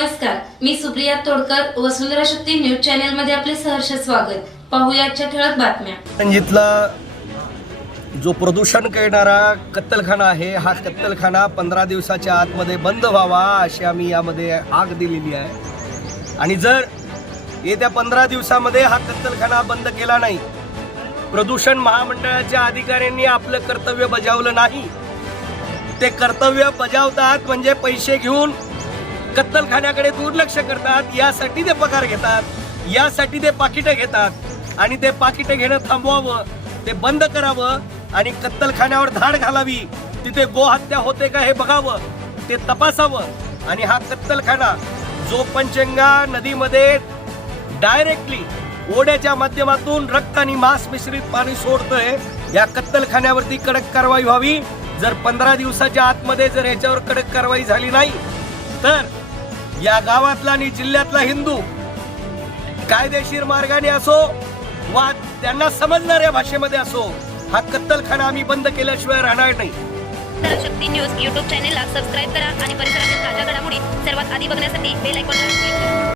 नमस्कार मी सुप्रिया तोडकर वसुंधरा शक्ती न्यूज चॅनलमध्ये आपले सहर्ष स्वागत. पाहुयाच्या ठळक बातम्या. रंजितला जो प्रदूषण करणारा कत्तलखाना आहे हा कत्तलखाना पंधरा दिवसाच्या आतमध्ये बंद व्हावा अशी आम्ही यामध्ये आग दिलेली आहे. आणि जर येत्या पंधरा दिवसामध्ये हा कत्तलखाना बंद केला नाही प्रदूषण महामंडळाच्या अधिकाऱ्यांनी आपलं कर्तव्य बजावलं नाही ते कर्तव्य बजावतात म्हणजे पैसे घेऊन कत्तलखान्याकडे दुर्लक्ष करतात यासाठी ते पगार घेतात यासाठी ते पाकिटं घेतात. आणि ते पाकिटं घेणं थांबवावं ते बंद करावं आणि कत्तलखान्यावर धाड घालावी. तिथे गोहत्या होते का हे बघावं ते तपासावं. आणि हा कत्तलखाना जो पंचंगा नदीमध्ये डायरेक्टली ओढ्याच्या माध्यमातून रक्त आणि मांस मिश्रित पाणी सोडतोय या कत्तलखान्यावरती कडक कारवाई व्हावी. जर पंधरा दिवसाच्या आतमध्ये जर याच्यावर कडक कारवाई झाली नाही तर या गावातला आणि जिल्ह्यातला हिंदू कायदेशीर मार्गाने असो वा त्यांना समजणाऱ्या भाषेमध्ये असो हा कत्तलखाना आम्ही बंद केल्याशिवाय राहणार नाही. शक्ती न्यूज यूट्यूब चॅनेलला सबस्क्राईब करा आणि परिसरातील ताज्या घडामोडी सर्वात आधी बघण्यासाठी बेल आयकॉनवर